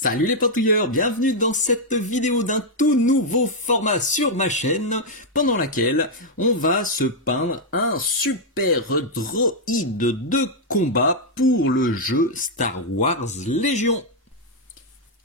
Salut les patouilleurs, bienvenue dans cette vidéo d'un tout nouveau format sur ma chaîne, pendant laquelle on va se peindre un super droïde de combat pour le jeu Star Wars Légion.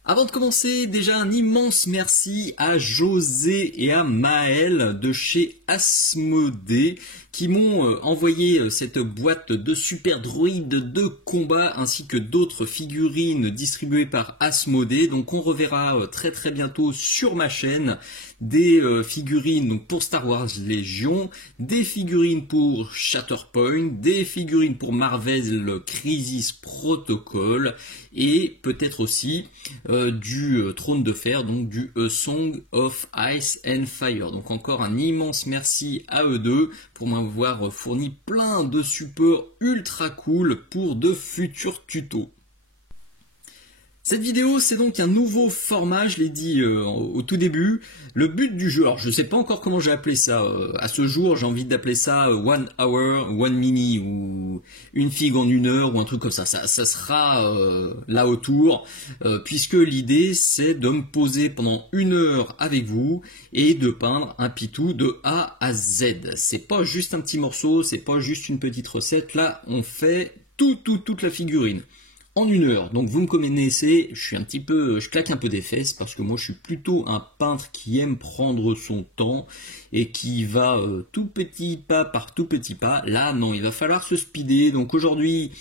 Avant de commencer, déjà un immense merci à José et à Maël de chez Asmodée qui m'ont envoyé cette boîte de super droïdes de combat ainsi que d'autres figurines distribuées par Asmodée. Donc on reverra très bientôt sur ma chaîne des figurines donc pour Star Wars Légion, des figurines pour Shatterpoint, des figurines pour Marvel Crisis Protocol et peut-être aussi du Trône de Fer, donc du A Song of Ice and Fire. Donc encore un immense merci à eux deux pour m'avoir fourni plein de supports ultra cool pour de futurs tutos. Cette vidéo, c'est donc un nouveau format, je l'ai dit au tout début. Le but du jeu, alors je ne sais pas encore comment j'ai appelé ça. À ce jour, j'ai envie d'appeler ça One Hour, One Mini, ou une figue en une heure, ou un truc comme ça. Ça sera là autour, puisque l'idée, c'est de me poser pendant une heure avec vous et de peindre un pitou de A à Z. C'est pas juste un petit morceau, c'est pas juste une petite recette. Là, on fait toute la figurine en une heure. Donc vous me connaissez, je claque un peu des fesses parce que moi je suis plutôt un peintre qui aime prendre son temps et qui va tout petit pas par tout petit pas. Là non, il va falloir se speeder. Donc aujourd'hui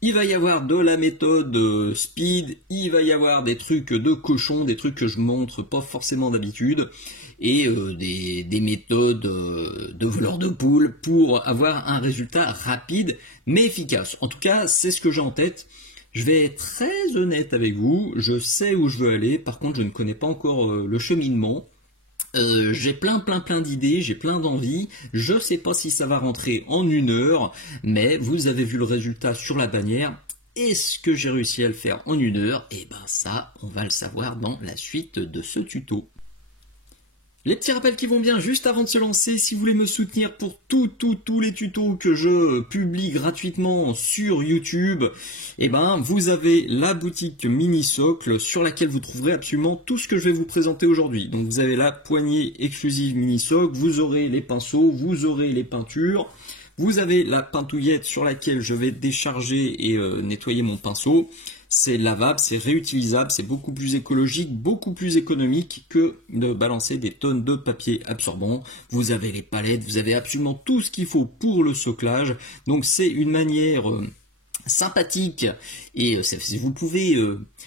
il va y avoir de la méthode speed, il va y avoir des trucs de cochon, des trucs que je montre pas forcément d'habitude, et des méthodes de voleur de poule pour avoir un résultat rapide mais efficace. En tout cas, c'est ce que j'ai en tête. Je vais être très honnête avec vous, je sais où je veux aller, par contre je ne connais pas encore le cheminement. J'ai plein d'idées, j'ai plein d'envies, je sais pas si ça va rentrer en une heure, mais vous avez vu le résultat sur la bannière. Est-ce que j'ai réussi à le faire en une heure? Et ben ça, on va le savoir dans la suite de ce tuto. Les petits rappels qui vont bien juste avant de se lancer, si vous voulez me soutenir pour tous les tutos que je publie gratuitement sur YouTube, eh ben vous avez la boutique Mini Socle sur laquelle vous trouverez absolument tout ce que je vais vous présenter aujourd'hui. Donc vous avez la poignée exclusive Mini Socle, vous aurez les pinceaux, vous aurez les peintures, vous avez la peintouillette sur laquelle je vais décharger et nettoyer mon pinceau. C'est lavable, c'est réutilisable, c'est beaucoup plus écologique, beaucoup plus économique que de balancer des tonnes de papier absorbant. Vous avez les palettes, vous avez absolument tout ce qu'il faut pour le soclage. Donc c'est une manière sympathique et vous pouvez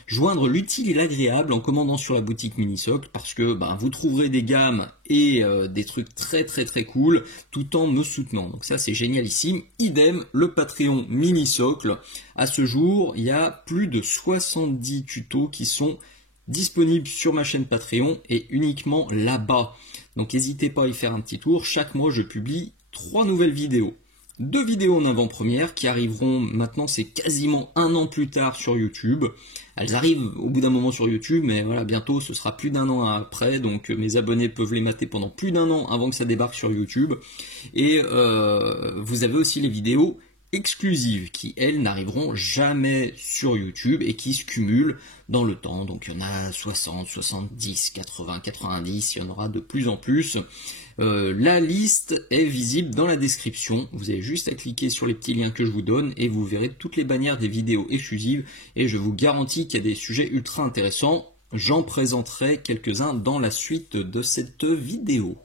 joindre l'utile et l'agréable en commandant sur la boutique Minisocle parce que vous trouverez des gammes et des trucs très cool tout en me soutenant. Donc ça c'est génialissime. Idem le Patreon Minisocle. À ce jour, il y a plus de 70 tutos qui sont disponibles sur ma chaîne Patreon et uniquement là-bas. Donc n'hésitez pas à y faire un petit tour. Chaque mois je publie 3 nouvelles vidéos. 2 vidéos en avant-première qui arriveront maintenant, c'est quasiment un an plus tard sur YouTube. Elles arrivent au bout d'un moment sur YouTube, mais voilà, bientôt ce sera plus d'un an après, donc mes abonnés peuvent les mater pendant plus d'un an avant que ça débarque sur YouTube. Et vous avez aussi les vidéos exclusives qui, elles, n'arriveront jamais sur YouTube et qui se cumulent dans le temps. Donc il y en a 60, 70, 80, 90, il y en aura de plus en plus. La liste est visible dans la description. Vous avez juste à cliquer sur les petits liens que je vous donne et vous verrez toutes les bannières des vidéos exclusives. Et je vous garantis qu'il y a des sujets ultra intéressants. J'en présenterai quelques-uns dans la suite de cette vidéo.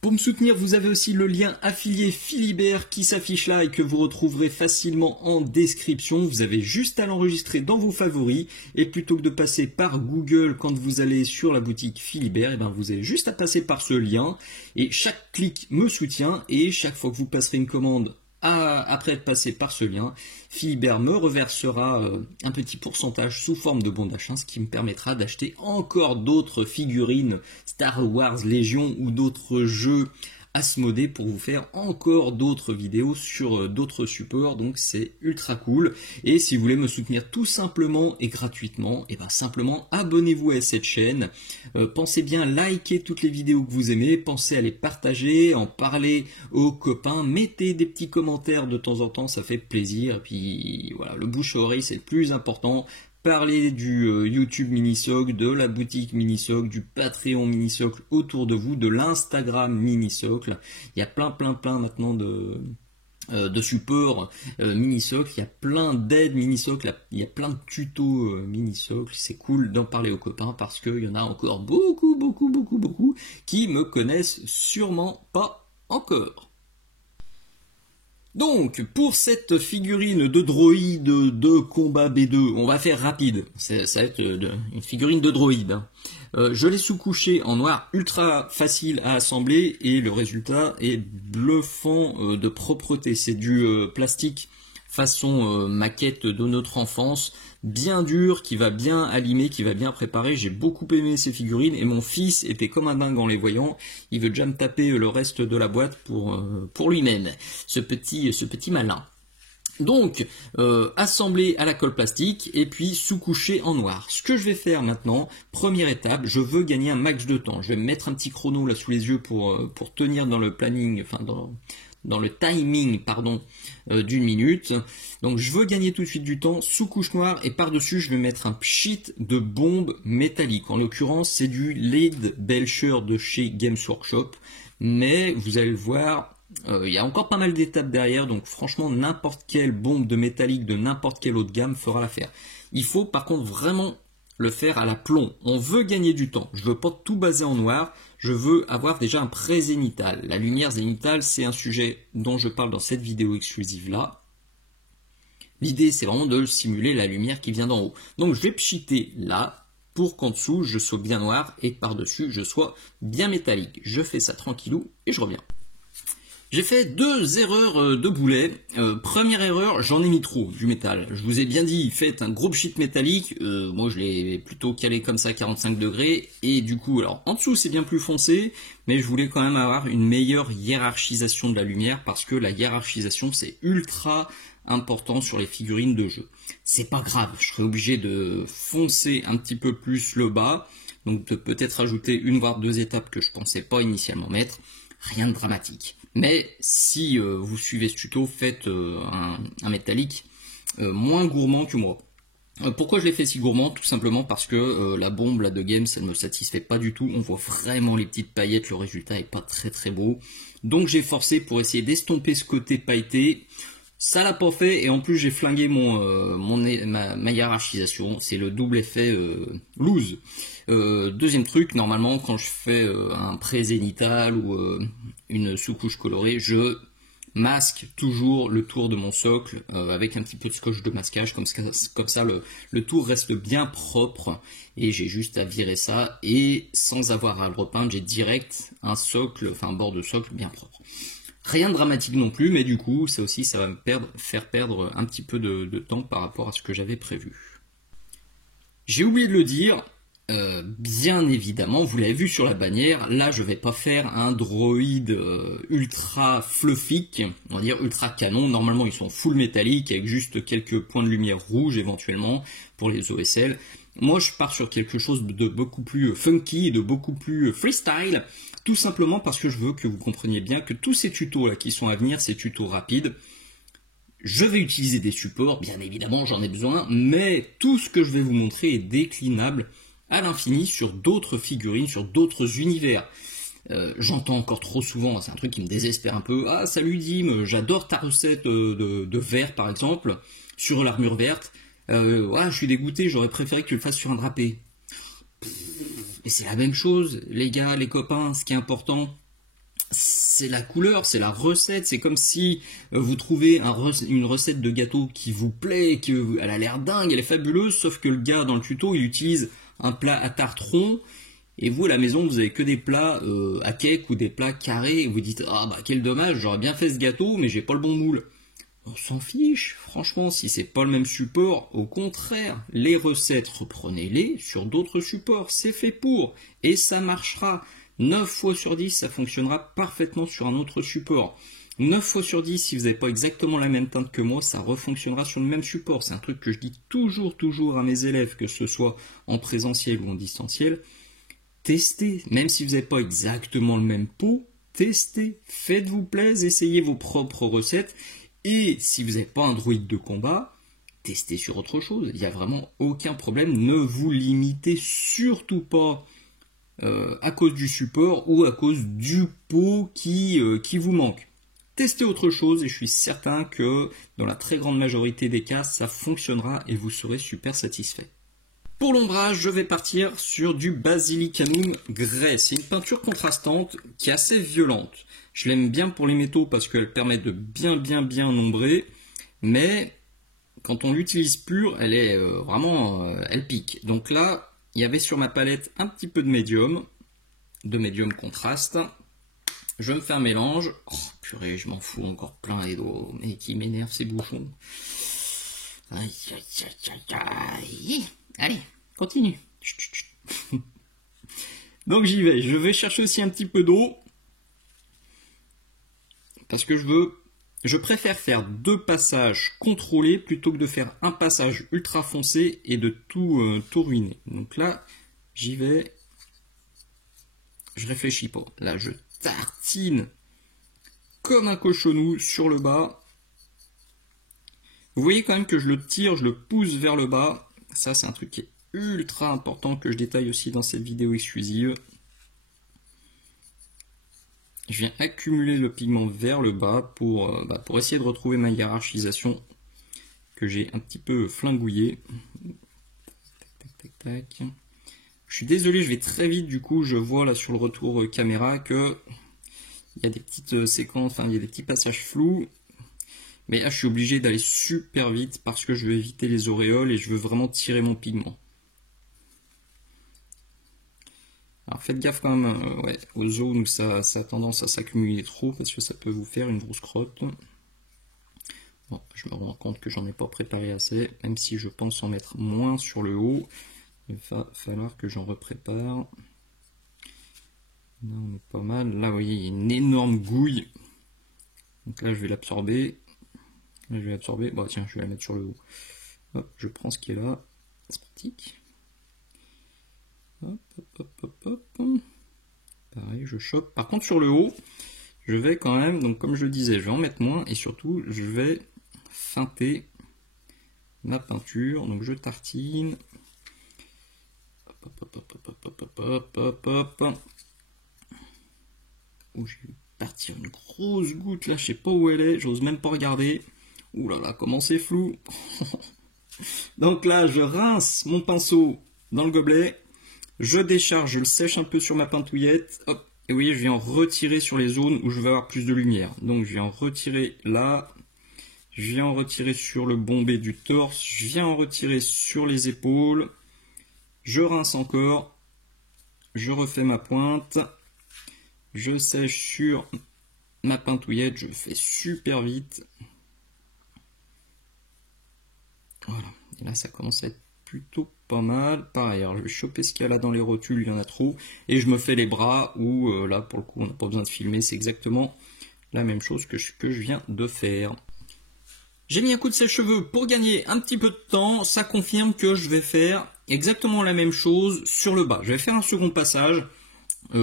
Pour me soutenir, vous avez aussi le lien affilié Philibert qui s'affiche là et que vous retrouverez facilement en description. Vous avez juste à l'enregistrer dans vos favoris et plutôt que de passer par Google quand vous allez sur la boutique Philibert, vous avez juste à passer par ce lien et chaque clic me soutient et chaque fois que vous passerez une commande après être passé par ce lien, Philibert me reversera un petit pourcentage sous forme de bon d'achat, ce qui me permettra d'acheter encore d'autres figurines Star Wars Légion ou d'autres jeux Asmodée pour vous faire encore d'autres vidéos sur d'autres supports, donc c'est ultra cool. Et si vous voulez me soutenir tout simplement et gratuitement, simplement abonnez-vous à cette chaîne, pensez bien liker toutes les vidéos que vous aimez, pensez à les partager, en parler aux copains, mettez des petits commentaires de temps en temps, ça fait plaisir, et puis voilà, le bouche à oreille c'est le plus important. parler du YouTube Minisocle, de la boutique Minisocle, du Patreon Minisocle autour de vous, de l'Instagram Minisocle. Il y a plein maintenant de supports Minisocle, il y a plein d'aides Minisocle, il y a plein de tutos Minisocle. C'est cool d'en parler aux copains parce qu'il y en a encore beaucoup qui me connaissent sûrement pas encore. Donc, pour cette figurine de droïde de combat B2, on va faire rapide, ça va être une figurine de droïde. Je l'ai sous-couché en noir, ultra facile à assembler, et le résultat est bluffant de propreté. C'est du plastique façon maquette de notre enfance, bien dur, qui va bien alimer, qui va bien préparer. J'ai beaucoup aimé ces figurines et mon fils était comme un dingue en les voyant. Il veut déjà me taper le reste de la boîte pour lui-même, ce petit malin. Donc, assemblé à la colle plastique et puis sous-couché en noir. Ce que je vais faire maintenant, première étape, je veux gagner un max de temps. Je vais me mettre un petit chrono là sous les yeux pour tenir dans le planning, enfin dans le timing, d'une minute. Donc je veux gagner tout de suite du temps, sous couche noire, et par-dessus je vais mettre un pchit de bombe métallique. En l'occurrence, c'est du Lead Belcher de chez Games Workshop, mais vous allez le voir, il y a encore pas mal d'étapes derrière, donc franchement n'importe quelle bombe de métallique de n'importe quelle autre gamme fera l'affaire. Il faut par contre vraiment le faire à la plomb. On veut gagner du temps. Je veux pas tout baser en noir. Je veux avoir déjà un pré-zénital. La lumière zénitale, c'est un sujet dont je parle dans cette vidéo exclusive là. L'idée, c'est vraiment de simuler la lumière qui vient d'en haut. Donc, je vais pchiter là pour qu'en dessous, je sois bien noir et par-dessus, je sois bien métallique. Je fais ça tranquillou et je reviens. J'ai fait 2 erreurs de boulet. Première erreur, j'en ai mis trop du métal. Je vous ai bien dit, faites un gros pchit métallique. Moi, je l'ai plutôt calé comme ça, 45 degrés. Et du coup, alors en dessous, c'est bien plus foncé, mais je voulais quand même avoir une meilleure hiérarchisation de la lumière parce que la hiérarchisation, c'est ultra important sur les figurines de jeu. C'est pas grave, je serai obligé de foncer un petit peu plus le bas, donc de peut-être ajouter une voire 2 étapes que je pensais pas initialement mettre. Rien de dramatique. Mais si vous suivez ce tuto, faites un métallique moins gourmand que moi. Pourquoi je l'ai fait si gourmand? Tout simplement parce que la bombe là, de Games, elle ne me satisfait pas du tout. On voit vraiment les petites paillettes, le résultat est pas très beau. Donc j'ai forcé pour essayer d'estomper ce côté pailleté. Ça l'a pas fait et en plus j'ai flingué ma hiérarchisation. C'est le double effet loose. Deuxième truc, normalement quand je fais un pré-zénital ou une sous-couche colorée, je masque toujours le tour de mon socle avec un petit peu de scotch de masquage, comme ça le tour reste bien propre et j'ai juste à virer ça et sans avoir à le repeindre, j'ai direct un socle, enfin un bord de socle bien propre. Rien de dramatique non plus, mais du coup, ça aussi, ça va me faire perdre un petit peu de temps par rapport à ce que j'avais prévu. J'ai oublié de le dire, bien évidemment, vous l'avez vu sur la bannière, là je vais pas faire un droïde ultra fluffique, on va dire ultra canon. Normalement ils sont full métallique avec juste quelques points de lumière rouge éventuellement pour les OSL. Moi je pars sur quelque chose de beaucoup plus funky et de beaucoup plus freestyle, tout simplement parce que je veux que vous compreniez bien que tous ces tutos là qui sont à venir, ces tutos rapides, je vais utiliser des supports, bien évidemment j'en ai besoin, mais tout ce que je vais vous montrer est déclinable à l'infini sur d'autres figurines, sur d'autres univers. J'entends encore trop souvent, c'est un truc qui me désespère un peu, ah salut Dim, j'adore ta recette de verre par exemple, sur l'armure verte, voilà, je suis dégoûté, j'aurais préféré que tu le fasses sur un drapé. Et c'est la même chose, les gars, les copains, ce qui est important, c'est la couleur, c'est la recette. C'est comme si vous trouvez une recette de gâteau qui vous plaît, elle a l'air dingue, elle est fabuleuse, sauf que le gars dans le tuto, il utilise un plat à tarte rond, et vous à la maison, vous avez que des plats à cake ou des plats carrés, et vous dites, ah bah quel dommage, j'aurais bien fait ce gâteau, mais j'ai pas le bon moule. On s'en fiche, franchement, si c'est pas le même support, au contraire, les recettes, reprenez-les sur d'autres supports, c'est fait pour, et ça marchera. 9 fois sur 10, ça fonctionnera parfaitement sur un autre support. 9 fois sur 10, si vous n'avez pas exactement la même teinte que moi, ça refonctionnera sur le même support. C'est un truc que je dis toujours à mes élèves, que ce soit en présentiel ou en distanciel. Testez, même si vous n'avez pas exactement le même pot, testez, faites-vous plaisir, essayez vos propres recettes. Et si vous n'avez pas un droïde de combat, tester sur autre chose. Il n'y a vraiment aucun problème. Ne vous limitez surtout pas à cause du support ou à cause du pot qui vous manque. Testez autre chose et je suis certain que dans la très grande majorité des cas, ça fonctionnera et vous serez super satisfait. Pour l'ombrage, je vais partir sur du Basilicanum Grey. C'est une peinture contrastante qui est assez violente. Je l'aime bien pour les métaux parce qu'elle permet de bien ombrer, mais quand on l'utilise pure, elle est vraiment, elle pique. Donc là, il y avait sur ma palette un petit peu de médium contraste. Je me fais un mélange. Oh purée, je m'en fous encore plein les doigts, mais qui m'énerve ces bouchons. Aïe, aïe, aïe, aïe, aïe. Allez, continue. Chut, chut, chut. Donc j'y vais. Je vais chercher aussi un petit peu d'eau. Parce que je préfère faire 2 passages contrôlés plutôt que de faire un passage ultra foncé et de tout ruiner. Donc là, j'y vais. Je réfléchis pas. Là, je tartine comme un cochonou sur le bas. Vous voyez quand même que je le tire, je le pousse vers le bas. Ça, c'est un truc qui est ultra important que je détaille aussi dans cette vidéo exclusive. Je viens accumuler le pigment vers le bas pour essayer de retrouver ma hiérarchisation que j'ai un petit peu flinguillée. Tac, tac, tac, tac. Je suis désolé, je vais très vite, du coup, je vois là sur le retour caméra que il y a des petites séquences, enfin il y a des petits passages flous. Mais là, je suis obligé d'aller super vite parce que je veux éviter les auréoles et je veux vraiment tirer mon pigment. Alors faites gaffe quand même aux zones où ça a tendance à s'accumuler trop parce que ça peut vous faire une grosse crotte. Bon, je me rends compte que j'en ai pas préparé assez, même si je pense en mettre moins sur le haut. Il va falloir que j'en reprépare. Là on est pas mal. Là vous voyez il y a une énorme gouille. Donc là je vais l'absorber. Là je vais l'absorber. Bon tiens je vais la mettre sur le haut. Hop, je prends ce qui est là. C'est pratique. Hop, hop, hop, hop, hop. Pareil, je chope. Par contre, sur le haut, je vais quand même, donc comme je le disais, je vais en mettre moins et surtout, je vais feinter ma peinture. Donc, je tartine. Hop, hop, hop, hop, hop, hop, hop, hop, hop. Oh, j'ai vu partir une grosse goutte là, je sais pas où elle est, j'ose même pas regarder. Ouh là là, comment c'est flou. Donc là, je rince mon pinceau dans le gobelet. Je décharge, je le sèche un peu sur ma pintouillette, hop, et vous voyez, je viens en retirer sur les zones où je vais avoir plus de lumière. Donc je viens en retirer là, je viens en retirer sur le bombé du torse, je viens en retirer sur les épaules, je rince encore, je refais ma pointe, je sèche sur ma pintouillette, je fais super vite. Voilà, et là ça commence à être plutôt pas mal. Pareil, alors je vais choper ce qu'il y a là dans les rotules, il y en a trop, et je me fais les bras où là pour le coup on n'a pas besoin de filmer, c'est exactement la même chose que je viens de faire. J'ai mis un coup de sèche-cheveux pour gagner un petit peu de temps, ça confirme que je vais faire exactement la même chose sur le bas. Je vais faire un second passage,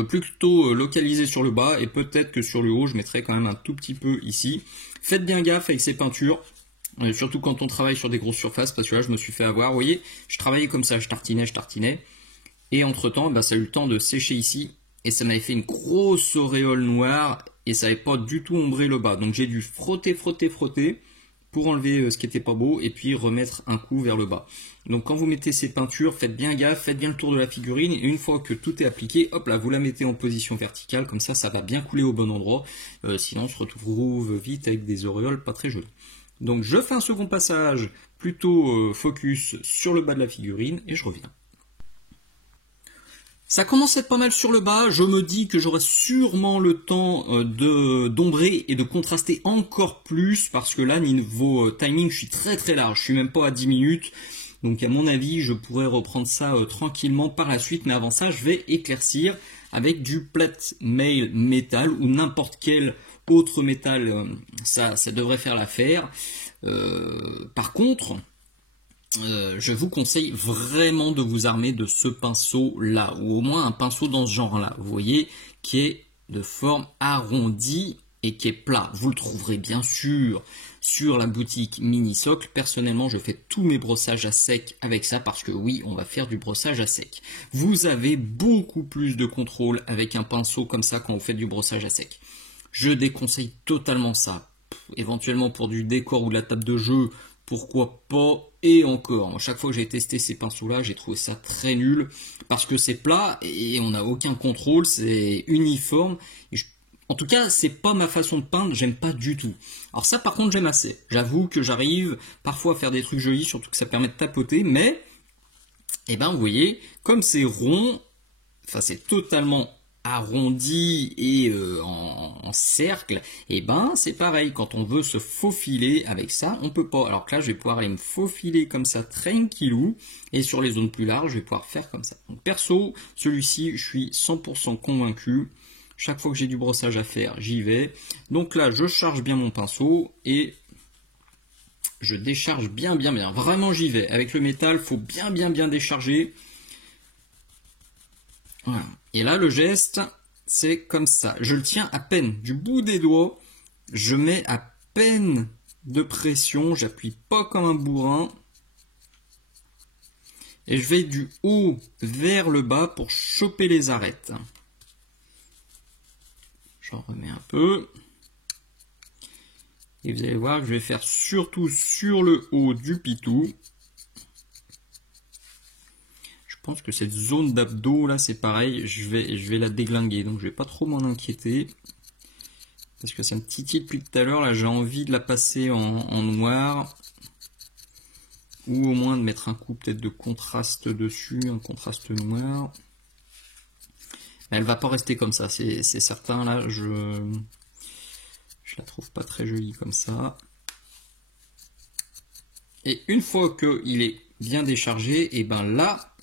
plutôt localisé sur le bas, et peut-être que sur le haut je mettrai quand même un tout petit peu ici. Faites bien gaffe avec ces peintures. Surtout quand on travaille sur des grosses surfaces, parce que là je me suis fait avoir, vous voyez, je travaillais comme ça, je tartinais, et entre temps, ça a eu le temps de sécher ici, et ça m'avait fait une grosse auréole noire, et ça n'avait pas du tout ombré le bas, donc j'ai dû frotter, pour enlever ce qui n'était pas beau, et puis remettre un coup vers le bas. Donc quand vous mettez ces peintures, faites bien gaffe, faites bien le tour de la figurine, et une fois que tout est appliqué, hop là, vous la mettez en position verticale, comme ça, ça va bien couler au bon endroit, sinon on se retrouve vite avec des auréoles pas très jolies. Donc je fais un second passage plutôt focus sur le bas de la figurine et je reviens. Ça commence à être pas mal sur le bas, je me dis que j'aurai sûrement le temps d'ombrer et de contraster encore plus parce que là niveau timing je suis très large, je suis même pas à 10 minutes. Donc à mon avis je pourrais reprendre ça tranquillement par la suite, mais avant ça je vais éclaircir avec du plate mail métal ou n'importe quel autre métal, ça devrait faire l'affaire. Par contre, je vous conseille vraiment de vous armer de ce pinceau là, ou au moins un pinceau dans ce genre là, vous voyez, qui est de forme arrondie et qui est plat. Vous le trouverez bien sûr sur la boutique Mini Socle. Personnellement, je fais tous mes brossages à sec avec ça parce que oui, on va faire du brossage à sec. Vous avez beaucoup plus de contrôle avec un pinceau comme ça quand vous faites du brossage à sec. Je déconseille totalement ça. Éventuellement pour du décor ou de la table de jeu, pourquoi pas. Et encore, à chaque fois que j'ai testé ces pinceaux-là, j'ai trouvé ça très nul parce que c'est plat et on n'a aucun contrôle, c'est uniforme. En tout cas, c'est pas ma façon de peindre, j'aime pas du tout. Alors ça, par contre, j'aime assez. J'avoue que j'arrive parfois à faire des trucs jolis, surtout que ça permet de tapoter, mais, eh ben, vous voyez, comme c'est rond, enfin, c'est totalement arrondi et en cercle, et ben c'est pareil, quand on veut se faufiler avec ça, on peut pas. Alors que là, je vais pouvoir aller me faufiler comme ça, tranquillou, et sur les zones plus larges, je vais pouvoir faire comme ça. Donc perso, celui-ci, je suis 100% convaincu. Chaque fois que j'ai du brossage à faire, j'y vais. Donc là, je charge bien mon pinceau et je décharge bien. Vraiment, j'y vais. Avec le métal, il faut bien décharger. Voilà. Et là, le geste, c'est comme ça. Je le tiens à peine du bout des doigts. Je mets à peine de pression. J'appuie pas comme un bourrin. Et je vais du haut vers le bas pour choper les arêtes. J'en remets un peu. Et vous allez voir que je vais faire surtout sur le haut du pitou. Je pense que cette zone d'abdos là, c'est pareil, je vais la déglinguer. Donc je vais pas trop m'en inquiéter. Parce que ça me titille depuis tout à l'heure. Là, j'ai envie de la passer en noir. Ou au moins de mettre un coup peut-être de contraste dessus, un contraste noir. Mais elle va pas rester comme ça, c'est certain. Là, je la trouve pas très jolie comme ça. Et une fois qu'il est bien déchargé, et ben là,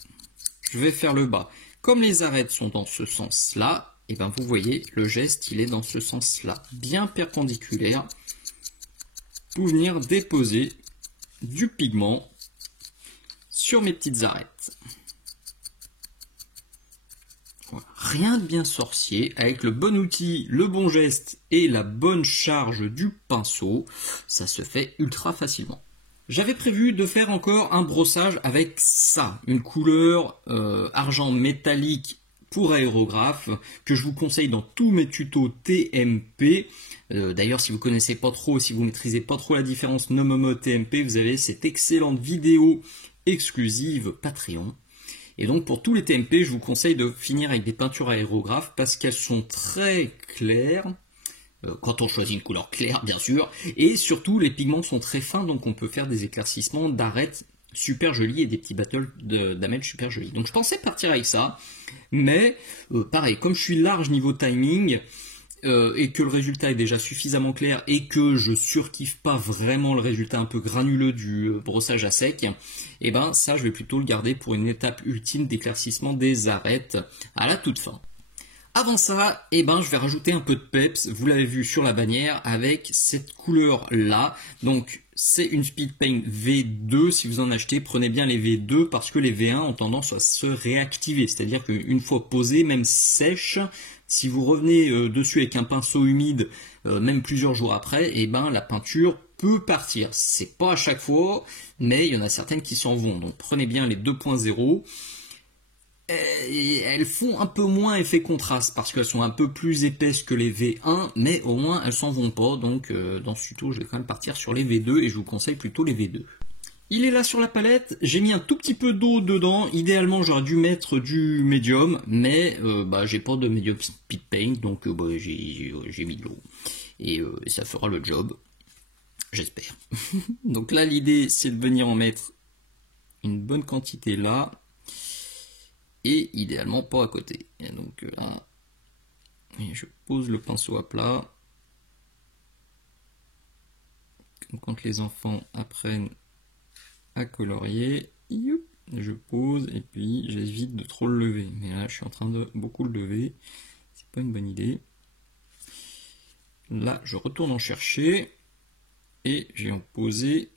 je vais faire le bas. Comme les arêtes sont dans ce sens-là, et ben vous voyez, le geste, il est dans ce sens-là, bien perpendiculaire, pour venir déposer du pigment sur mes petites arêtes. Voilà. Rien de bien sorcier, avec le bon outil, le bon geste et la bonne charge du pinceau, ça se fait ultra facilement. J'avais prévu de faire encore un brossage avec ça, une couleur argent métallique pour aérographe, que je vous conseille dans tous mes tutos TMP. D'ailleurs, si vous connaissez pas trop, si vous maîtrisez pas trop la différence Nomomo TMP, vous avez cette excellente vidéo exclusive Patreon. Et donc pour tous les TMP, je vous conseille de finir avec des peintures aérographes parce qu'elles sont très claires, quand on choisit une couleur claire bien sûr, et surtout les pigments sont très fins, donc on peut faire des éclaircissements d'arêtes super jolis et des petits battles d'amels super jolis. Donc je pensais partir avec ça, mais pareil, comme je suis large niveau timing, et que le résultat est déjà suffisamment clair et que je surkiffe pas vraiment le résultat un peu granuleux du brossage à sec, et ben ça je vais plutôt le garder pour une étape ultime d'éclaircissement des arêtes à la toute fin. Avant ça, et ben je vais rajouter un peu de peps, vous l'avez vu sur la bannière avec cette couleur là. Donc c'est une Speed Paint V2, si vous en achetez, prenez bien les V2 parce que les V1 ont tendance à se réactiver, c'est-à-dire qu'une fois posée, même sèche, si vous revenez dessus avec un pinceau humide, même plusieurs jours après, et ben la peinture peut partir. C'est pas à chaque fois, mais il y en a certaines qui s'en vont. Donc prenez bien les 2.0. Elles font un peu moins effet contraste parce qu'elles sont un peu plus épaisses que les V1, mais au moins elles s'en vont pas. Donc dans ce tuto, je vais quand même partir sur les V2 et je vous conseille plutôt les V2. Il est là sur la palette, j'ai mis un tout petit peu d'eau dedans, idéalement j'aurais dû mettre du médium, mais j'ai pas de médium speed paint, donc j'ai mis de l'eau, et ça fera le job, j'espère. Donc là l'idée c'est de venir en mettre une bonne quantité là, et idéalement pas à côté. Et donc et je pose le pinceau à plat, quand les enfants apprennent à colorier, je pose et puis j'évite de trop le lever. Mais là, je suis en train de beaucoup le lever, c'est pas une bonne idée. Là, je retourne en chercher et j'ai en posé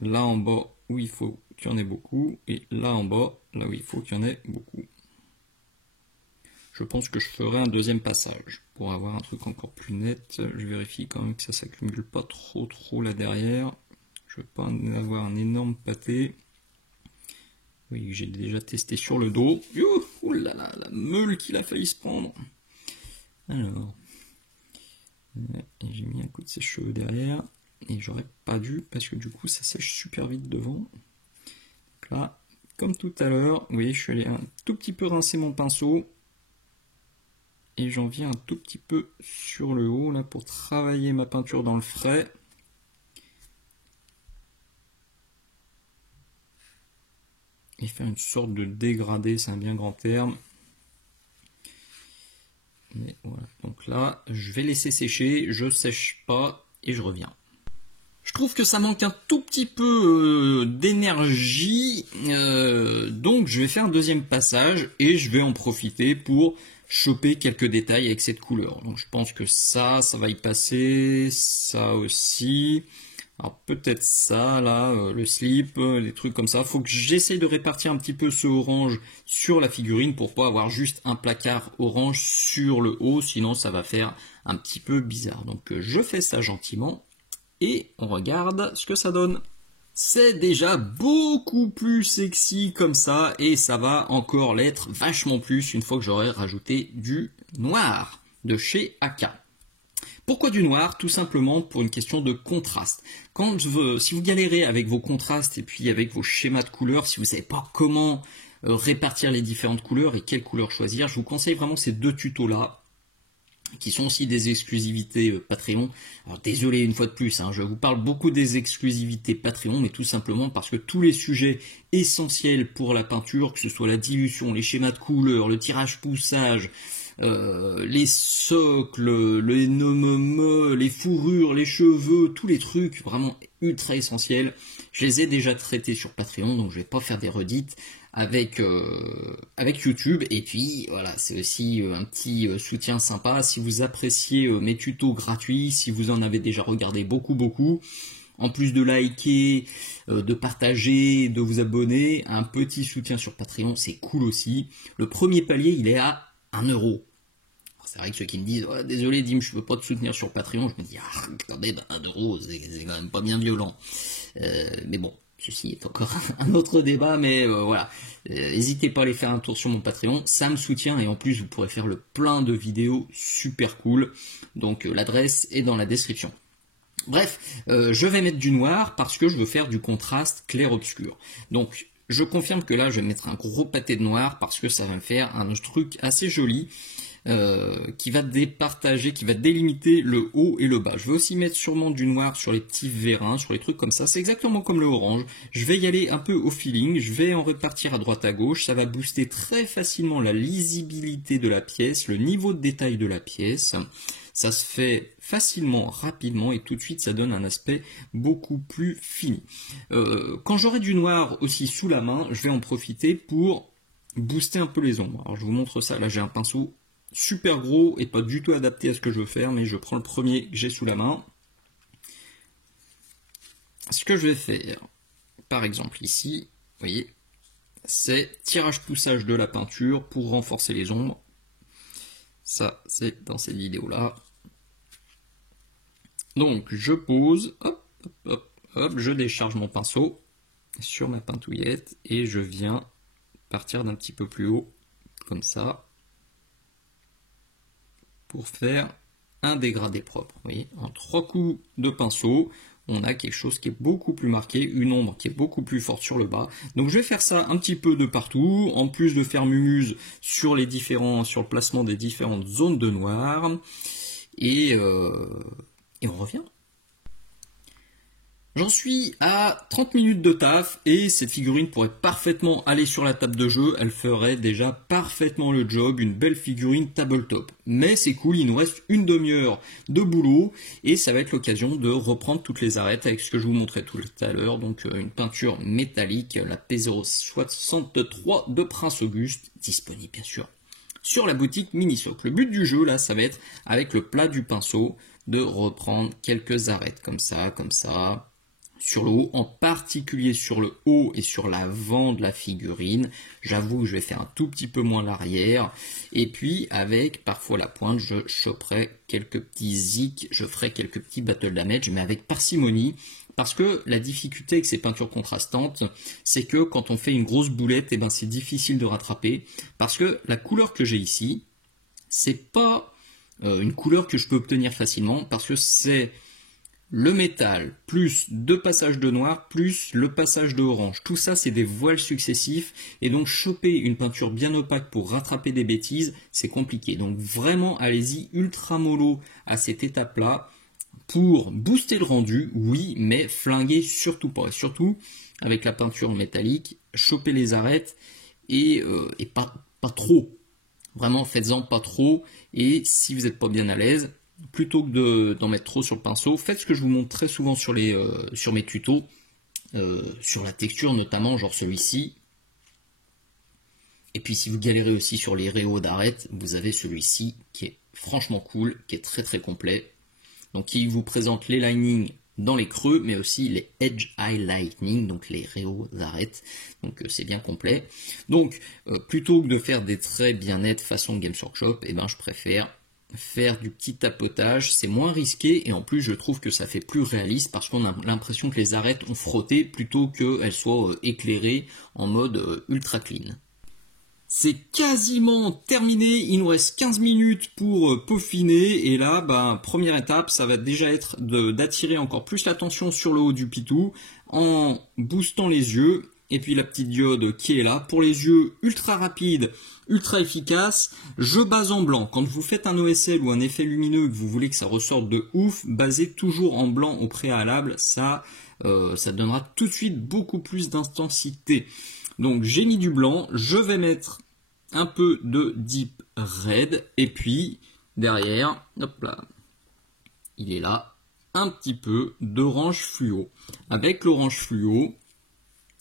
là en bas où il faut qu'il y en ait beaucoup et là en bas, là où il faut qu'il y en ait beaucoup. je pense que je ferai un deuxième passage pour avoir un truc encore plus net. Je vérifie quand même que ça s'accumule pas trop là derrière. Je veux pas avoir un énorme pâté. Oui, j'ai déjà testé sur le dos. Ouh là là, la meule qu'il a failli se prendre. Alors, j'ai mis un coup de sèche-cheveux derrière. Et j'aurais pas dû parce que du coup ça sèche super vite devant. Donc là, comme tout à l'heure, vous voyez, je suis allé un tout petit peu rincer mon pinceau. Et j'en viens un tout petit peu sur le haut là pour travailler ma peinture dans le frais. Et faire une sorte de dégradé, c'est un bien grand terme. Mais voilà, donc là, je vais laisser sécher, je sèche pas et je reviens. Je trouve que ça manque un tout petit peu d'énergie, donc je vais faire un deuxième passage et je vais en profiter pour choper quelques détails avec cette couleur. Donc je pense que ça va y passer, ça aussi. Alors peut-être ça, là, le slip, des trucs comme ça. Faut que j'essaye de répartir un petit peu ce orange sur la figurine pour pas avoir juste un placard orange sur le haut, sinon ça va faire un petit peu bizarre. Donc je fais ça gentiment et on regarde ce que ça donne. C'est déjà beaucoup plus sexy comme ça et ça va encore l'être vachement plus une fois que j'aurai rajouté du noir de chez AK. Pourquoi du noir? Tout simplement pour une question de contraste. Si vous galérez avec vos contrastes et puis avec vos schémas de couleurs, si vous ne savez pas comment répartir les différentes couleurs et quelle couleur choisir, je vous conseille vraiment ces deux tutos-là, qui sont aussi des exclusivités Patreon. Alors désolé une fois de plus, je vous parle beaucoup des exclusivités Patreon, mais tout simplement parce que tous les sujets essentiels pour la peinture, que ce soit la dilution, les schémas de couleurs, le tirage-poussage, les socles, les fourrures, les cheveux, tous les trucs vraiment ultra essentiels, je les ai déjà traités sur Patreon, donc je vais pas faire des redites avec YouTube. Et puis voilà, c'est aussi un petit soutien sympa si vous appréciez mes tutos gratuits, si vous en avez déjà regardé beaucoup, en plus de liker, de partager, de vous abonner, un petit soutien sur Patreon, c'est cool aussi. Le premier palier, il est à 1 €. C'est vrai que ceux qui me disent oh, désolé Dim, je peux pas te soutenir sur Patreon, je me dis attendez, 1 €, c'est quand même pas bien violent. Mais bon, ceci est encore un autre débat, mais voilà. N'hésitez pas à aller faire un tour sur mon Patreon, ça me soutient et en plus vous pourrez faire le plein de vidéos super cool. Donc l'adresse est dans la description. Bref, je vais mettre du noir parce que je veux faire du contraste clair-obscur. Donc je confirme que là je vais mettre un gros pâté de noir parce que ça va me faire un truc assez joli. Qui va départager, qui va délimiter le haut et le bas. Je vais aussi mettre sûrement du noir sur les petits vérins, sur les trucs comme ça. C'est exactement comme le orange. Je vais y aller un peu au feeling. Je vais en répartir à droite à gauche. Ça va booster très facilement la lisibilité de la pièce, le niveau de détail de la pièce. Ça se fait facilement, rapidement et tout de suite ça donne un aspect beaucoup plus fini. Quand j'aurai du noir aussi sous la main, je vais en profiter pour booster un peu les ombres. Alors je vous montre ça. Là j'ai un pinceau super gros et pas du tout adapté à ce que je veux faire, mais je prends le premier que j'ai sous la main. Ce que je vais faire, par exemple ici, vous voyez, c'est tirage-poussage de la peinture pour renforcer les ombres. Ça, c'est dans cette vidéo-là. Donc, je pose, hop, je décharge mon pinceau sur ma pintouillette et je viens partir d'un petit peu plus haut, comme ça, pour faire un dégradé propre. Vous voyez, en 3 coups de pinceau, on a quelque chose qui est beaucoup plus marqué, une ombre qui est beaucoup plus forte sur le bas. Donc je vais faire ça un petit peu de partout, en plus de faire mumuse sur le placement des différentes zones de noir. Et on revient. J'en suis à 30 minutes de taf et cette figurine pourrait parfaitement aller sur la table de jeu, elle ferait déjà parfaitement le job, une belle figurine tabletop. Mais c'est cool, il nous reste une demi-heure de boulot et ça va être l'occasion de reprendre toutes les arêtes avec ce que je vous montrais tout à l'heure, donc une peinture métallique, la P063 de Prince Auguste, disponible bien sûr sur la boutique Minisoc. Le but du jeu là, ça va être avec le plat du pinceau de reprendre quelques arêtes comme ça, sur le haut, en particulier sur le haut et sur l'avant de la figurine. J'avoue que je vais faire un tout petit peu moins l'arrière. Et puis avec parfois la pointe, je choperai quelques petits zics, je ferai quelques petits battle damage, mais avec parcimonie. Parce que la difficulté avec ces peintures contrastantes, c'est que quand on fait une grosse boulette, eh ben c'est difficile de rattraper. Parce que la couleur que j'ai ici, c'est pas une couleur que je peux obtenir facilement, parce que c'est le métal, plus 2 passages de noir, plus le passage de orange. Tout ça, c'est des voiles successifs. Et donc, choper une peinture bien opaque pour rattraper des bêtises, c'est compliqué. Donc, vraiment, allez-y ultra mollo à cette étape-là. Pour booster le rendu, oui, mais flinguer surtout pas. Et surtout, avec la peinture métallique, choper les arêtes et pas trop. Vraiment, faites-en pas trop. Et si vous n'êtes pas bien à l'aise, plutôt que d'en mettre trop sur le pinceau, faites ce que je vous montre très souvent sur mes tutos, sur la texture notamment, genre celui-ci. Et puis si vous galérez aussi sur les réaux d'arêtes, vous avez celui-ci qui est franchement cool, qui est très très complet. Donc qui vous présente les linings dans les creux, mais aussi les edge highlighting, donc les réaux d'arêtes. Donc c'est bien complet. Donc plutôt que de faire des traits bien nets façon Games Workshop, eh ben, je préfère faire du petit tapotage, c'est moins risqué et en plus je trouve que ça fait plus réaliste parce qu'on a l'impression que les arêtes ont frotté plutôt qu'elles soient éclairées en mode ultra clean. C'est quasiment terminé, il nous reste 15 minutes pour peaufiner et là, première étape, ça va déjà être d'attirer encore plus l'attention sur le haut du pitou en boostant les yeux. Et puis la petite diode qui est là. Pour les yeux ultra rapides, ultra efficaces, je base en blanc. Quand vous faites un OSL ou un effet lumineux et que vous voulez que ça ressorte de ouf, basez toujours en blanc au préalable. Ça donnera tout de suite beaucoup plus d'intensité. Donc j'ai mis du blanc, je vais mettre un peu de deep red. Et puis derrière, hop là, il est là, un petit peu d'orange fluo. Avec l'orange fluo,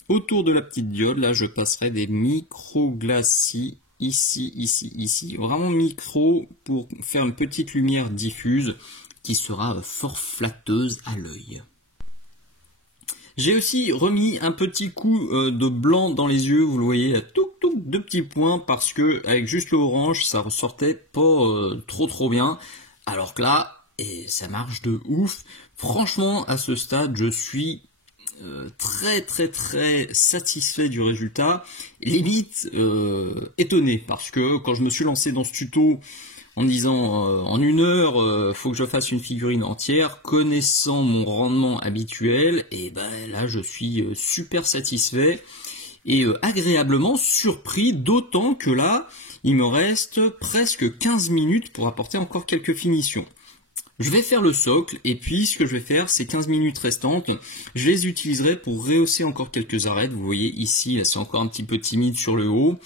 autour de la petite diode, là, je passerai des micro-glacis, ici, ici, ici, vraiment micro, pour faire une petite lumière diffuse qui sera fort flatteuse à l'œil. J'ai aussi remis un petit coup de blanc dans les yeux, vous le voyez, tout, 2 petits points, parce que avec juste l'orange, ça ressortait pas trop bien, alors que là, et ça marche de ouf. Franchement, à ce stade, je suis très satisfait du résultat, limite étonné, parce que quand je me suis lancé dans ce tuto en disant en 1 heure faut que je fasse une figurine entière, connaissant mon rendement habituel, et là je suis super satisfait et agréablement surpris, d'autant que là il me reste presque 15 minutes pour apporter encore quelques finitions. Je vais faire le socle et puis ce que je vais faire, ces 15 minutes restantes, je les utiliserai pour rehausser encore quelques arêtes. Vous voyez ici, c'est encore un petit peu timide sur le haut.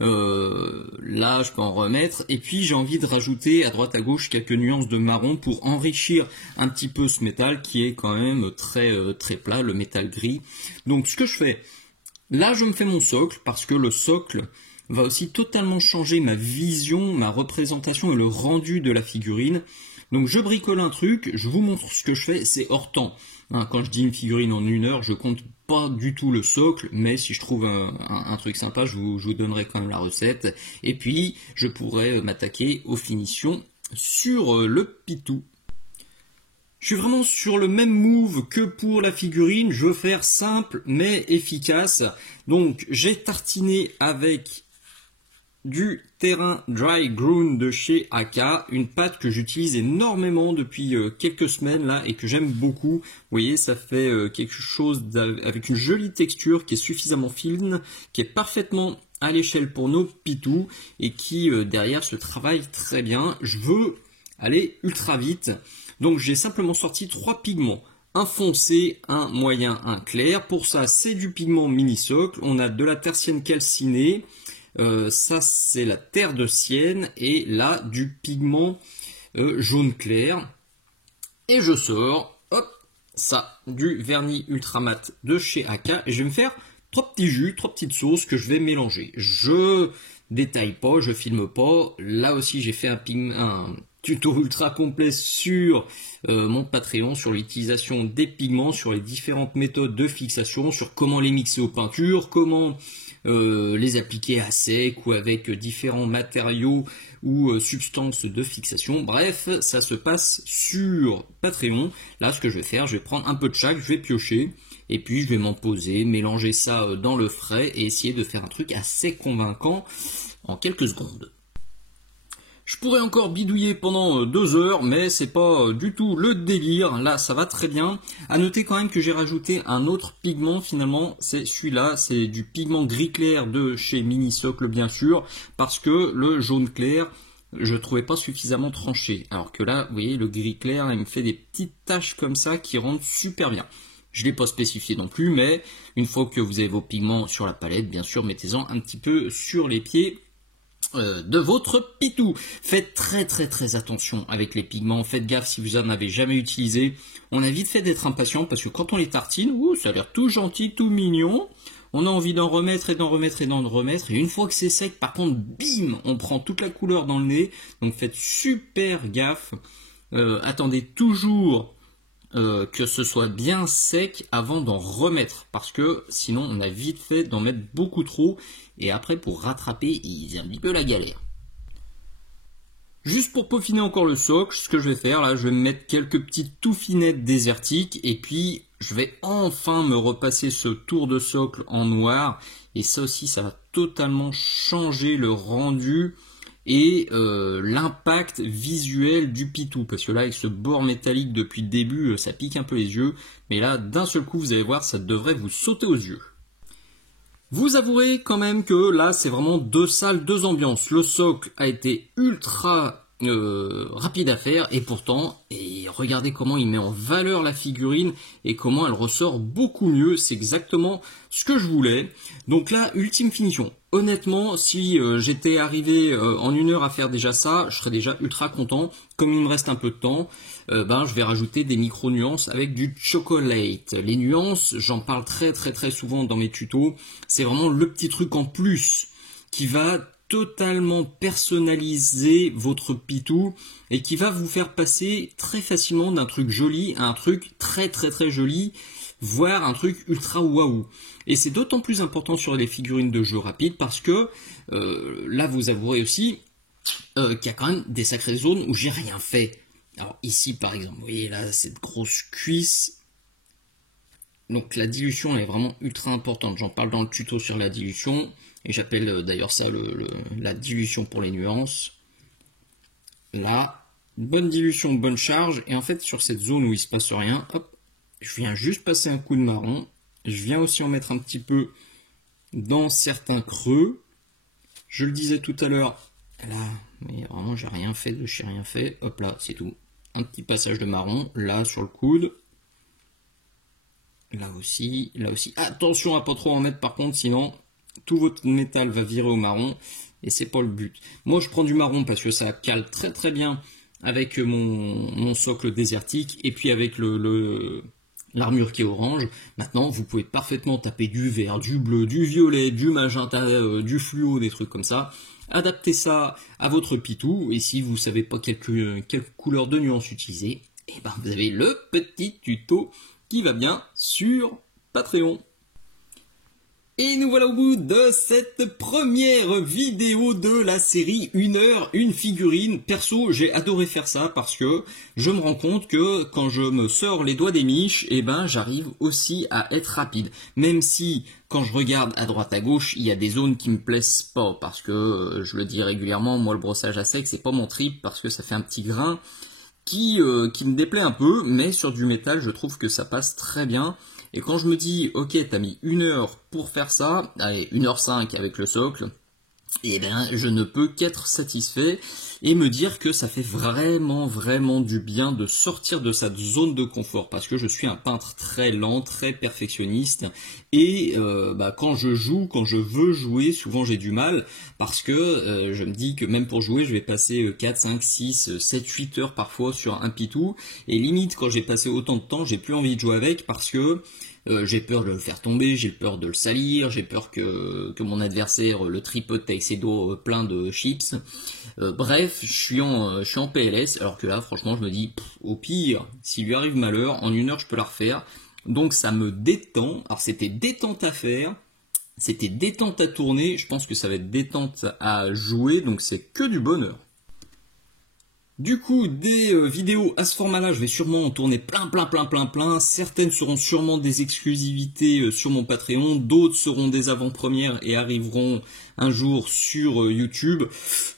Là, je peux en remettre. Et puis, j'ai envie de rajouter à droite à gauche quelques nuances de marron pour enrichir un petit peu ce métal qui est quand même très plat, le métal gris. Donc, ce que je fais, là, je me fais mon socle parce que le socle va aussi totalement changer ma vision, ma représentation et le rendu de la figurine. Donc je bricole un truc, je vous montre ce que je fais, c'est hors temps. Quand je dis une figurine en 1 heure, je compte pas du tout le socle, mais si je trouve un truc sympa, je vous donnerai quand même la recette. Et puis, je pourrai m'attaquer aux finitions sur le pitou. Je suis vraiment sur le même move que pour la figurine, je veux faire simple mais efficace. Donc j'ai tartiné avec du terrain dry ground de chez Aka, une pâte que j'utilise énormément depuis quelques semaines là et que j'aime beaucoup. Vous voyez, ça fait quelque chose avec une jolie texture qui est suffisamment fine, qui est parfaitement à l'échelle pour nos pitous et qui derrière se travaille très bien. Je veux aller ultra vite, donc j'ai simplement sorti 3 pigments. Un foncé, un moyen, un clair. Pour ça, c'est du pigment mini socle. On a de la tertienne calcinée. Ça c'est la terre de sienne et là du pigment jaune clair et je sors ça du vernis ultra mat de chez Aka et je vais me faire 3 petits jus, 3 petites sauces que je vais mélanger. Je détaille pas, je filme pas. Là aussi j'ai fait un tuto ultra complet sur mon Patreon, sur l'utilisation des pigments, sur les différentes méthodes de fixation, sur comment les mixer aux peintures, comment les appliquer à sec ou avec différents matériaux ou substances de fixation. Bref, ça se passe sur Patreon. Là, ce que je vais faire, je vais prendre un peu de chaque, je vais piocher, et puis je vais m'en poser, mélanger ça dans le frais et essayer de faire un truc assez convaincant en quelques secondes. Je pourrais encore bidouiller pendant 2 heures, mais c'est pas du tout le délire. Là, ça va très bien. À noter quand même que j'ai rajouté un autre pigment, finalement, c'est celui-là. C'est du pigment gris clair de chez Mini-Socle, bien sûr, parce que le jaune clair, je trouvais pas suffisamment tranché. Alors que là, vous voyez, le gris clair, là, il me fait des petites taches comme ça qui rendent super bien. Je ne l'ai pas spécifié non plus, mais une fois que vous avez vos pigments sur la palette, bien sûr, mettez-en un petit peu sur les pieds de votre pitou. Faites très attention avec les pigments, faites gaffe si vous en avez jamais utilisé. On a vite fait d'être impatient parce que quand on les tartine, ça a l'air tout gentil, tout mignon. On a envie d'en remettre et d'en remettre et d'en remettre. Et une fois que c'est sec, par contre, bim, on prend toute la couleur dans le nez. Donc faites super gaffe. Attendez toujours que ce soit bien sec avant d'en remettre, parce que sinon on a vite fait d'en mettre beaucoup trop et après pour rattraper c'est un petit peu la galère. Juste pour peaufiner encore le socle, ce que je vais faire là, je vais me mettre quelques petites touffinettes désertiques et puis je vais enfin me repasser ce tour de socle en noir, et ça aussi ça va totalement changer le rendu et l'impact visuel du pitou, parce que là avec ce bord métallique depuis le début ça pique un peu les yeux, mais là d'un seul coup vous allez voir, ça devrait vous sauter aux yeux. Vous avouerez quand même que là c'est vraiment 2 salles, 2 ambiances. Le socle a été ultra rapide à faire et pourtant, regardez comment il met en valeur la figurine et comment elle ressort beaucoup mieux. C'est exactement ce que je voulais. Donc là, ultime finition. Honnêtement, si j'étais arrivé en 1 heure à faire déjà ça, je serais déjà ultra content. Comme il me reste un peu de temps, je vais rajouter des micro-nuances avec du chocolate. Les nuances, j'en parle très souvent dans mes tutos. C'est vraiment le petit truc en plus qui va totalement personnaliser votre pitou et qui va vous faire passer très facilement d'un truc joli à un truc très joli, voire un truc ultra waouh. Et c'est d'autant plus important sur les figurines de jeu rapide parce que là vous avouerez aussi qu'il y a quand même des sacrées zones où j'ai rien fait. Alors ici par exemple, vous voyez là cette grosse cuisse. Donc la dilution elle est vraiment ultra importante. J'en parle dans le tuto sur la dilution. Et j'appelle d'ailleurs ça la dilution pour les nuances. Là, bonne dilution, bonne charge. Et en fait, sur cette zone où il ne se passe rien, hop, je viens juste passer un coup de marron. Je viens aussi en mettre un petit peu dans certains creux. Je le disais tout à l'heure, là, mais vraiment, j'ai rien fait de chez rien fait. Hop là, c'est tout. Un petit passage de marron, là, sur le coude. Là aussi. Attention à pas trop en mettre par contre, sinon tout votre métal va virer au marron et c'est pas le but. Moi je prends du marron parce que ça cale très bien avec mon socle désertique et puis avec l'armure qui est orange. Maintenant vous pouvez parfaitement taper du vert, du bleu, du violet, du magenta, du fluo, des trucs comme ça. Adaptez ça à votre pitou et si vous savez pas quelle couleur de nuance utiliser, et ben vous avez le petit tuto qui va bien sur Patreon. Et nous voilà au bout de cette première vidéo de la série 1 heure, une figurine. Perso, j'ai adoré faire ça parce que je me rends compte que quand je me sors les doigts des miches, j'arrive aussi à être rapide. Même si, quand je regarde à droite à gauche, il y a des zones qui me plaisent pas parce que, je le dis régulièrement, moi le brossage à sec, c'est pas mon trip parce que ça fait un petit grain qui me déplaît un peu, mais sur du métal, je trouve que ça passe très bien. Et quand je me dis, ok, t'as mis 1 heure pour faire ça, allez, 1h05 avec le socle, et je ne peux qu'être satisfait et me dire que ça fait vraiment du bien de sortir de cette zone de confort parce que je suis un peintre très lent, très perfectionniste et quand je veux jouer, souvent j'ai du mal parce que je me dis que même pour jouer je vais passer 4, 5, 6, 7, 8 heures parfois sur un pitou et limite quand j'ai passé autant de temps j'ai plus envie de jouer avec parce que J'ai peur de le faire tomber, j'ai peur de le salir, j'ai peur que mon adversaire le tripote avec ses doigts pleins de chips. Bref, je suis en PLS, alors que là, franchement, je me dis, au pire, s'il lui arrive malheur, en 1 heure, je peux la refaire. Donc ça me détend. Alors c'était détente à faire, c'était détente à tourner, je pense que ça va être détente à jouer, donc c'est que du bonheur. Du coup, des vidéos à ce format-là, je vais sûrement en tourner plein. Certaines seront sûrement des exclusivités sur mon Patreon, d'autres seront des avant-premières et arriveront un jour sur YouTube.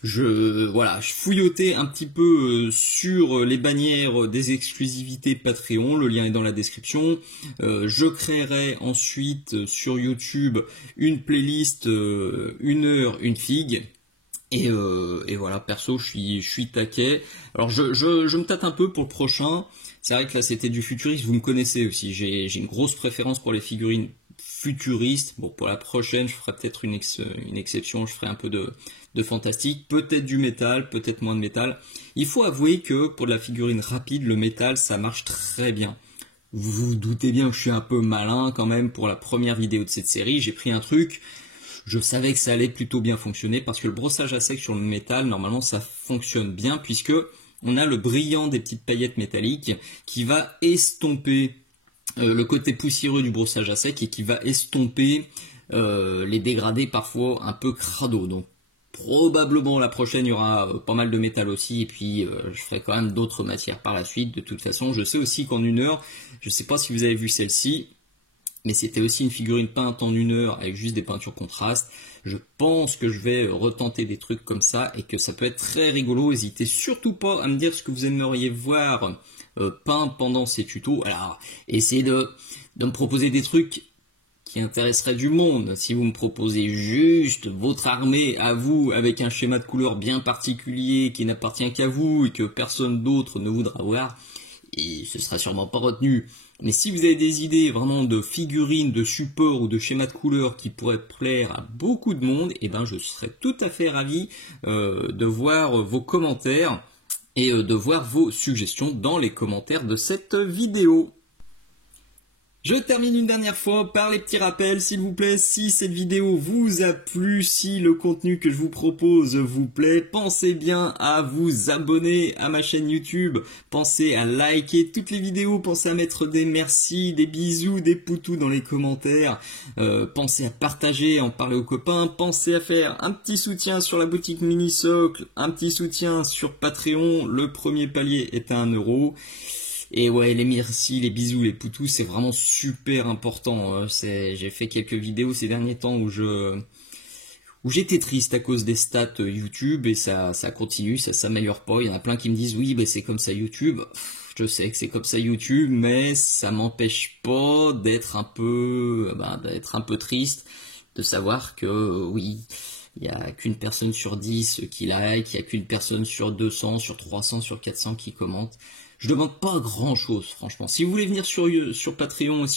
Je fouillotais un petit peu sur les bannières des exclusivités Patreon, le lien est dans la description. Je créerai ensuite sur YouTube une playlist 1 heure, une figue. Et voilà, perso, je suis taquet. Alors je me tâte un peu pour le prochain. C'est vrai que là c'était du futuriste, vous me connaissez aussi. J'ai une grosse préférence pour les figurines futuristes. Bon, pour la prochaine, je ferai peut-être une exception, je ferai un peu de fantastique, peut-être du métal, peut-être moins de métal. Il faut avouer que pour de la figurine rapide, le métal ça marche très bien. Vous vous doutez bien que je suis un peu malin quand même pour la première vidéo de cette série. J'ai pris un truc. Je savais que ça allait plutôt bien fonctionner parce que le brossage à sec sur le métal, normalement ça fonctionne bien puisque on a le brillant des petites paillettes métalliques qui va estomper le côté poussiéreux du brossage à sec et qui va estomper les dégradés parfois un peu crado. Donc probablement la prochaine il y aura pas mal de métal aussi et puis je ferai quand même d'autres matières par la suite. De toute façon, je sais aussi qu'en 1 heure, je ne sais pas si vous avez vu celle-ci, mais c'était aussi une figurine peinte en 1 heure avec juste des peintures contrastes. Je pense que je vais retenter des trucs comme ça et que ça peut être très rigolo. N'hésitez surtout pas à me dire ce que vous aimeriez voir peint pendant ces tutos. Alors, essayez de me proposer des trucs qui intéresseraient du monde. Si vous me proposez juste votre armée à vous avec un schéma de couleur bien particulier qui n'appartient qu'à vous et que personne d'autre ne voudra voir, et ce sera sûrement pas retenu. Mais si vous avez des idées vraiment de figurines, de supports ou de schémas de couleurs qui pourraient plaire à beaucoup de monde, eh ben je serais tout à fait ravi de voir vos commentaires et de voir vos suggestions dans les commentaires de cette vidéo. Je termine une dernière fois par les petits rappels, s'il vous plaît. Si cette vidéo vous a plu, si le contenu que je vous propose vous plaît, pensez bien à vous abonner à ma chaîne YouTube, pensez à liker toutes les vidéos, pensez à mettre des merci, des bisous, des poutous dans les commentaires, pensez à partager, à en parler aux copains, pensez à faire un petit soutien sur la boutique Mini-Socle, un petit soutien sur Patreon, le premier palier est à 1 €. Et ouais, les merci, les bisous, les poutous, c'est vraiment super important. J'ai fait quelques vidéos ces derniers temps où j'étais triste à cause des stats YouTube et ça continue, ça s'améliore pas. Il y en a plein qui me disent oui, c'est comme ça YouTube. Je sais que c'est comme ça YouTube, mais ça m'empêche pas d'être un peu triste, de savoir que oui, il y a qu'une personne sur 10 qui like, il y a qu'une personne sur 200, sur 300, sur 400 qui commente. Je demande pas grand chose, franchement. Si vous voulez venir sur Patreon et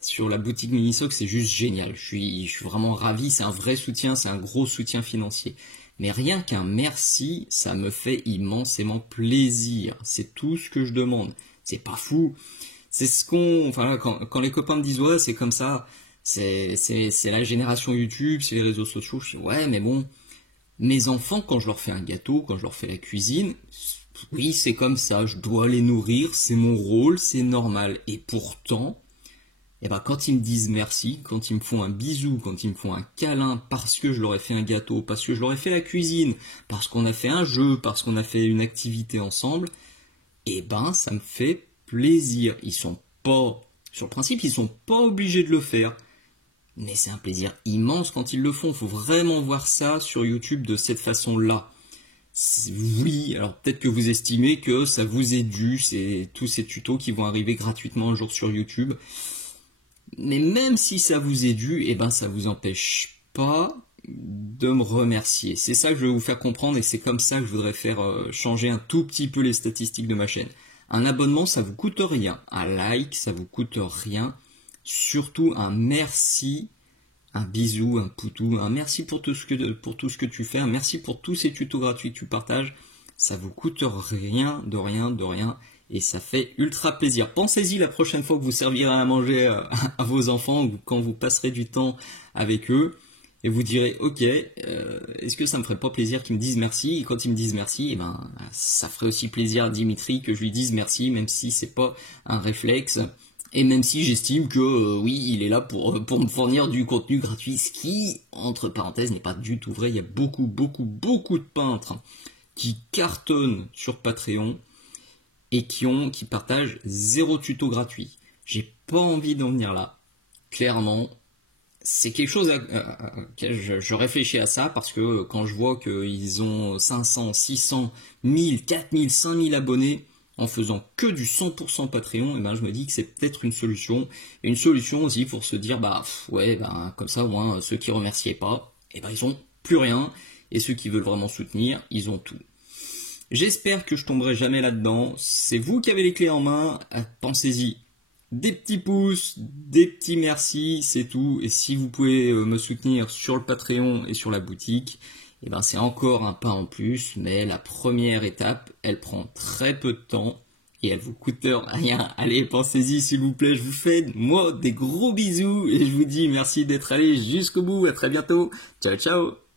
sur la boutique Mini-Socle, c'est juste génial. Je suis vraiment ravi, c'est un vrai soutien, c'est un gros soutien financier. Mais rien qu'un merci, ça me fait immensément plaisir. C'est tout ce que je demande. C'est pas fou. C'est ce quand les copains me disent ouais, c'est comme ça, c'est la génération YouTube, c'est les réseaux sociaux. Je dis ouais, mais bon, mes enfants, quand je leur fais un gâteau, quand je leur fais la cuisine, oui, c'est comme ça, je dois les nourrir, c'est mon rôle, c'est normal. Et pourtant, quand ils me disent merci, quand ils me font un bisou, quand ils me font un câlin parce que je leur ai fait un gâteau, parce que je leur ai fait la cuisine, parce qu'on a fait un jeu, parce qu'on a fait une activité ensemble, ça me fait plaisir. Sur le principe, ils sont pas obligés de le faire. Mais c'est un plaisir immense quand ils le font. Il faut vraiment voir ça sur YouTube de cette façon-là. Oui, alors peut-être que vous estimez que ça vous est dû, c'est tous ces tutos qui vont arriver gratuitement un jour sur YouTube. Mais même si ça vous est dû, ça vous empêche pas de me remercier. C'est ça que je vais vous faire comprendre et c'est comme ça que je voudrais faire changer un tout petit peu les statistiques de ma chaîne. Un abonnement, ça vous coûte rien. Un like, ça vous coûte rien. Surtout un merci, un bisou, un poutou, un merci pour tout ce que tu fais, un merci pour tous ces tutos gratuits que tu partages. Ça vous coûte rien, de rien. et ça fait ultra plaisir. Pensez-y la prochaine fois que vous servirez à manger à vos enfants ou quand vous passerez du temps avec eux. Et vous direz, ok, est-ce que ça me ferait pas plaisir qu'ils me disent merci? Et quand ils me disent merci, ça ferait aussi plaisir à Dimitri que je lui dise merci, même si c'est pas un réflexe. Et même si j'estime que, oui, il est là pour me fournir du contenu gratuit, ce qui, entre parenthèses, n'est pas du tout vrai. Il y a beaucoup de peintres qui cartonnent sur Patreon et qui partagent 0 tuto gratuit. J'ai pas envie d'en venir là. Clairement, c'est quelque chose auquel je réfléchis à ça parce que quand je vois qu'ils ont 500, 600, 1000, 4000, 5000 abonnés en faisant que du 100% Patreon, je me dis que c'est peut-être une solution. Et une solution aussi pour se dire, comme ça au moins ceux qui remerciaient pas, ils ont plus rien. Et ceux qui veulent vraiment soutenir, ils ont tout. J'espère que je tomberai jamais là-dedans. C'est vous qui avez les clés en main. Pensez-y. Des petits pouces, des petits merci, c'est tout. Et si vous pouvez me soutenir sur le Patreon et sur la boutique, c'est encore un pas en plus. Mais la première étape, elle prend très peu de temps et elle vous coûte rien. Allez, pensez-y s'il vous plaît. Je vous fais, moi, des gros bisous et je vous dis merci d'être allé jusqu'au bout. À très bientôt. Ciao, ciao.